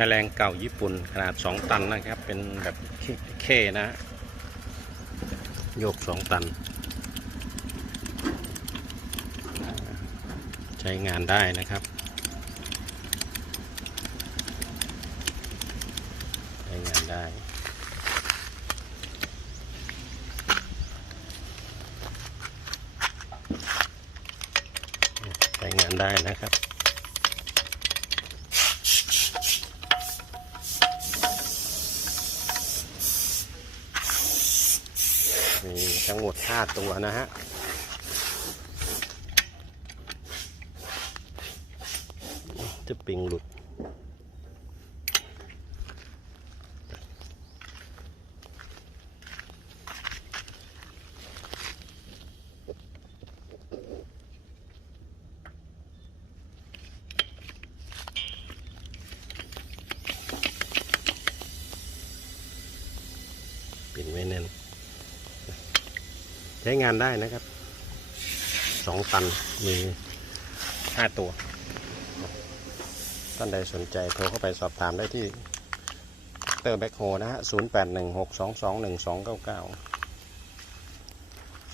แมลงเก่าญี่ปุ่นขนาด 2 ตันนะครับ เป็นแบบเค่นะ โยก 2 ตัน ใช้งานได้นะครับ ใช้งานได้ใช้งานได้นะครับ มีทั้งหมด 5 ตัวนะฮะจะปิงหลุด ปิดไว้แน่น ใช้งานได้นะครับสองตันมีห้าตัวท่านใดสนใจโทรเข้าไปสอบถามได้ที่เตอร์แบ็คโฮนะฮะ 0 8 1 6 2 2 1 2 9 9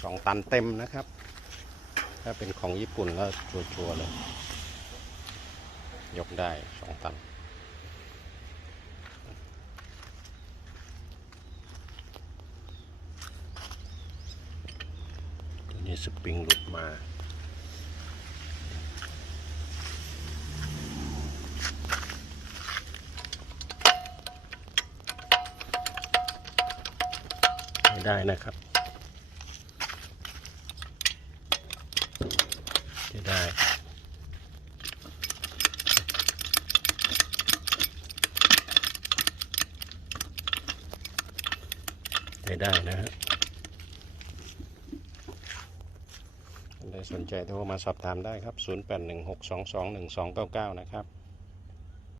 สองตันเต็มนะครับ ถ้าเป็นของญี่ปุ่นก็ชัวร์เลย ยกได้สองตัน นี้สปริงหลุดมาไม่ได้นะครับ จะได้ ได้ได้นะฮะท่านใด สนใจโทรมาสอบถามได้ครับ 0816221299 นะครับ